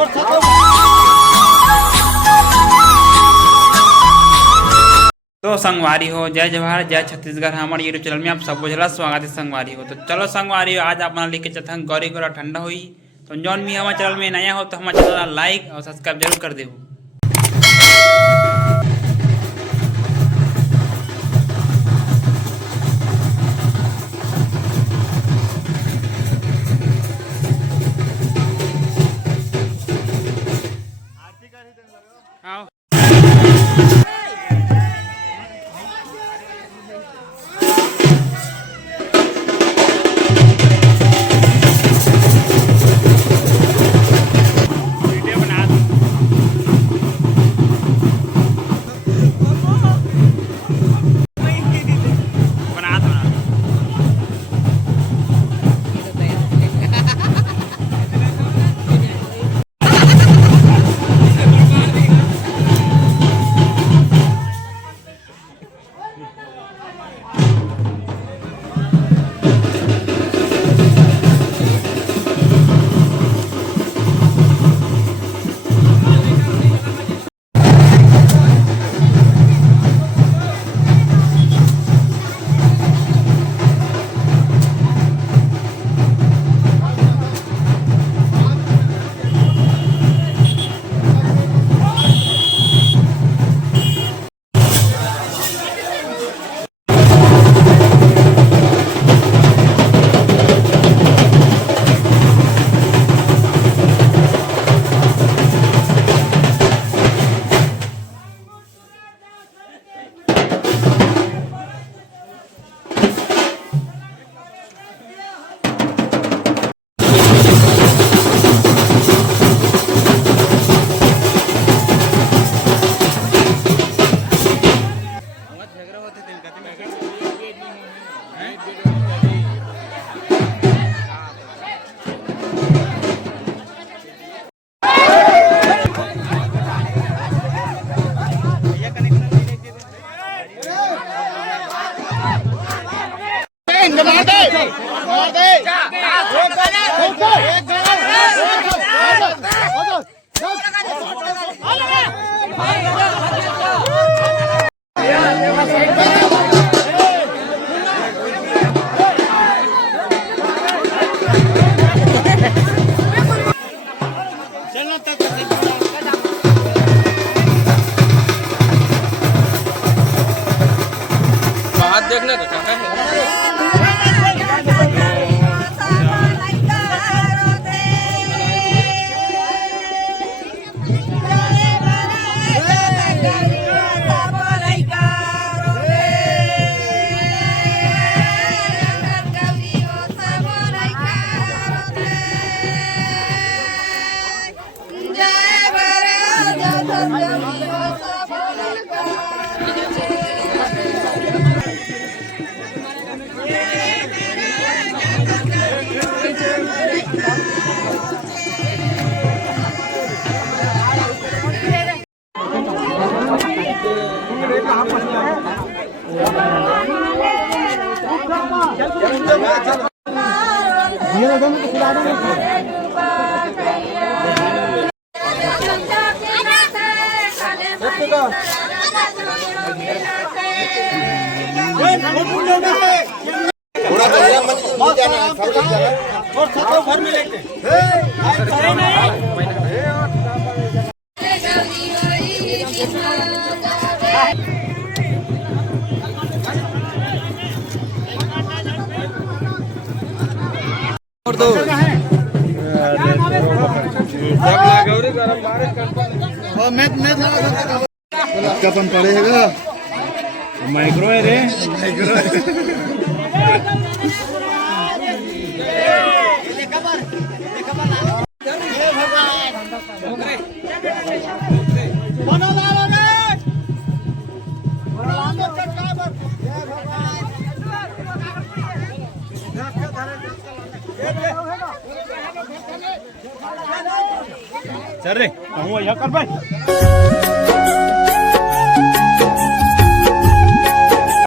तो संगवारी हो, जय जवाहर जय छत्तीसगढ़। हमारे यूट्यूब चैनल में आप सब बुझला स्वागत है संगवारी हो। तो चलो संगवारी हो, आज अपना लेके चलते हैं गौरी गौरा ठंडा हुई। तो जौन भी हमारे चैनल में नया हो तो हमारे चैनल लाइक और सब्सक्राइब जरूर कर दे। देखने को घर में लेके अपन पड़ेगा माइक्रो है रे माइक्रो चल रे, यहाँ कर भाई।